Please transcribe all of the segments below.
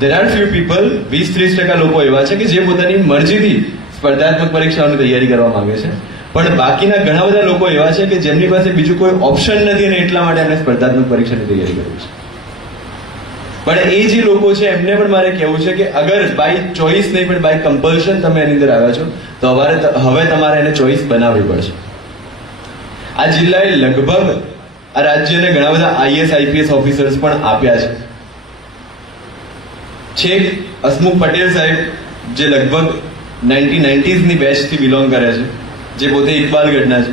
there are few people 20-30% લોકો એવા છે કે જે પોતાની મરજીથી સ્પર્ધાત્મક પરીક્ષાઓની તૈયારી કરવા માંગે છે, પણ બાકીના ઘણા બધા લોકો એવા છે કે જેમની પાસે બીજું કોઈ ઓપ્શન નથી અને એટલા માટે એમને સ્પર્ધાત્મક પરીક્ષાની તૈયારી કરવી છે. પણ એ જે લોકો છે એમને પણ મારે કહેવું છે કે અગર બાય ચોઇસ નહીં પણ બાય કમ્પલ્શન તમે એની અંદર આવ્યા છો તો હવે તમારે એને ચોઇસ બનાવવી પડશે. આ જિલ્લાએ લગભગ આ રાજ્યને ઘણા બધા આઈએસ આઈપીએસ ઓફિસર્સ પણ આપ્યા છે. છેક હસમુખ પટેલ સાહેબ જે લગભગ 1990s ની બેચથી બિલોંગ કરે છે, જે પોતે ઇકબાલગઢના છે,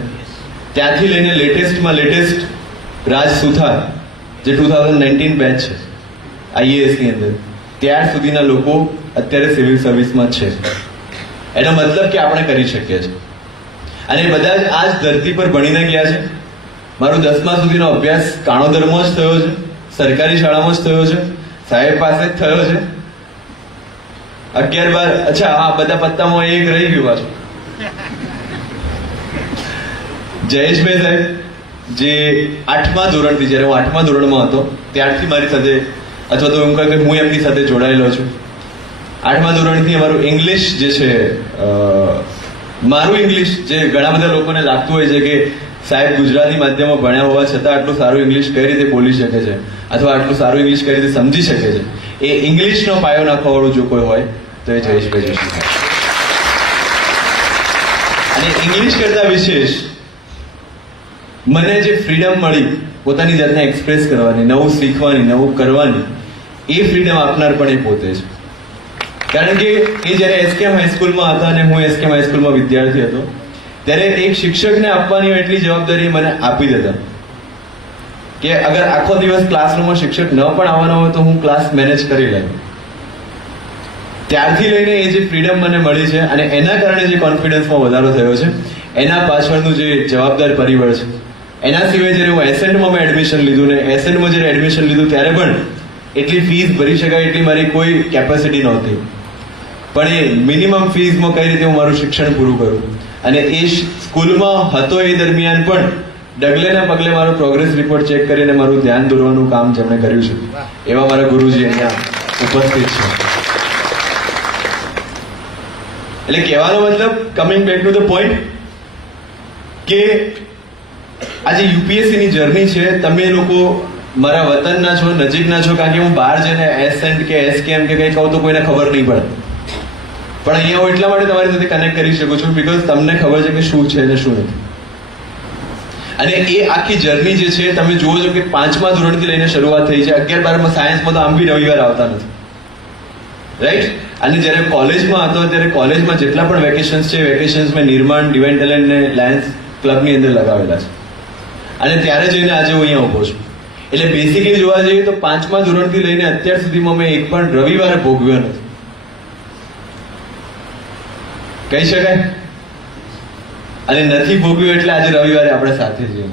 ત્યાંથી લઈને લેટેસ્ટમાં લેટેસ્ટ રાજ સુથાર જે 2019 બેચ છે આઈએએસ ની અંદર, ત્યાર સુધીના લોકો અત્યારે સિવિલ સર્વિસમાં છે. એનો મતલબ કે આપણે કરી શકીએ છીએ. અને બધા જ આ જ ધરતી પર ભણીને ગયા છે. મારો 10મા સુધીનો અભ્યાસ કાણોદરમાં જ થયો છે, સરકારી શાળામાં જ થયો છે, સાહેબ પાસે જ થયો છે. 11-12 અચ્છા હા બધા પત્તામાં એક રહી ગયું પાછું. જયેશભાઈ સાહેબ જે 8મા ધોરણથી, જ્યારે હું 8મા ધોરણમાં હતો ત્યારથી મારી સાથે, અથવા તો એમ કહે કે હું એમની સાથે જોડાયેલો છું. 8મા ધોરણથી અમારું ઇંગ્લિશ જે છે, મારું ઇંગ્લિશ જે ઘણા બધા લોકોને લાગતું હોય છે કે સાહેબ ગુજરાતી માધ્યમમાં ભણ્યા હોવા છતાં આટલું સારું ઇંગ્લિશ કઈ રીતે બોલી શકે છે અથવા આટલું સારું ઇંગ્લિશ કઈ રીતે સમજી શકે છે, એ ઇંગ્લિશનો પાયો નાખવાવાળું જો કોઈ હોય તો એ જયેશભાઈ જોશી છે. અને ઇંગ્લિશ કરતા વિશેષ મને જે ફ્રીડમ મળી પોતાની જાતને એક્સપ્રેસ કરવાની, નવું શીખવાની, નવું કરવાની, એ ફ્રીડમ આપનાર પણ એ પોતે છે. કારણ કે એ જ્યારે એસકેએમ હાઈસ્કૂલમાં હતા અને હું એસકેએમ હાઈસ્કૂલમાં વિદ્યાર્થી હતો ત્યારે એક શિક્ષકને આપવાની એટલી જવાબદારી મને આપી દેતા કે અગર આખો દિવસ ક્લાસરૂમમાં શિક્ષક ન પણ આવવાનો હોય તો હું ક્લાસ મેનેજ કરી લઉં. ત્યારથી લઈને એ જે ફ્રીડમ મને મળી છે અને એના કારણે જે કોન્ફિડન્સમાં વધારો થયો છે, એના પાછળનું જે જવાબદાર પરિબળ છે. એના સિવાય જ્યારે હું એસેન્ટમાં મેં એડમિશન લીધું ને એસેન્ટમાં જ્યારે એડમિશન લીધું ત્યારે પણ એટલી ફીસ ભરી શકાય એટલી મારી કોઈ કેપેસિટી નહોતી. પણ એ મિનિમમ ફીસમાં કઈ રીતે હું મારું શિક્ષણ પૂરું કરું, અને એ સ્કૂલમાં હતો એ દરમિયાન પણ ડગલેના પગલે મારો પ્રોગ્રેસ રિપોર્ટ ચેક કરીને મારું ધ્યાન દોરવાનું કામ જેમણે કર્યું છે એવા મારા ગુરુજી અહીંયા ઉપસ્થિત છે. એટલે કહેવાનો મતલબ, coming back to the point, કે આજે યુપીએસસી ની જર્ની છે, તમે લોકો મારા વતનના છો, નજીકના છો, કારણ કે હું બહાર જઈને એસેન્ટ કે એસકેએમ કે કંઈ કહું તો કોઈને ખબર નહીં પડે, પણ અહીંયા હું એટલા માટે તમારી સાથે કનેક્ટ કરી શકું છું બીકોઝ તમને ખબર છે કે શું છે અને શું નથી. અને એ આખી જર્ની જે છે તમે જુઓ છો કે 5મા ધોરણથી લઈને શરૂઆત થઈ છે. 11-12માં સાયન્સમાં તો આમ બી રવિવાર આવતા નથી, રાઈટ? અને જ્યારે કોલેજમાં હતો ત્યારે કોલેજમાં જેટલા પણ વેકેશન્સ છે, વેકેશન્સ મેં નિર્માણ, ડિવાઇન ટેલેન્ટ ને લાયન્સ ક્લબની અંદર લગાવેલા છે. અને ત્યારે જઈને આજે હું અહીંયા ઉભો છું. એટલે બેસિકલી જોવા જઈએ તો 5મા ધોરણથી લઈને અત્યાર સુધીમાં મેં એક પણ રવિવારે ભોગવ્યો નથી, કહી શકાય. અને નથી ભોગવ્યું એટલે આજે રવિવારે આપણે સાથે છીએ.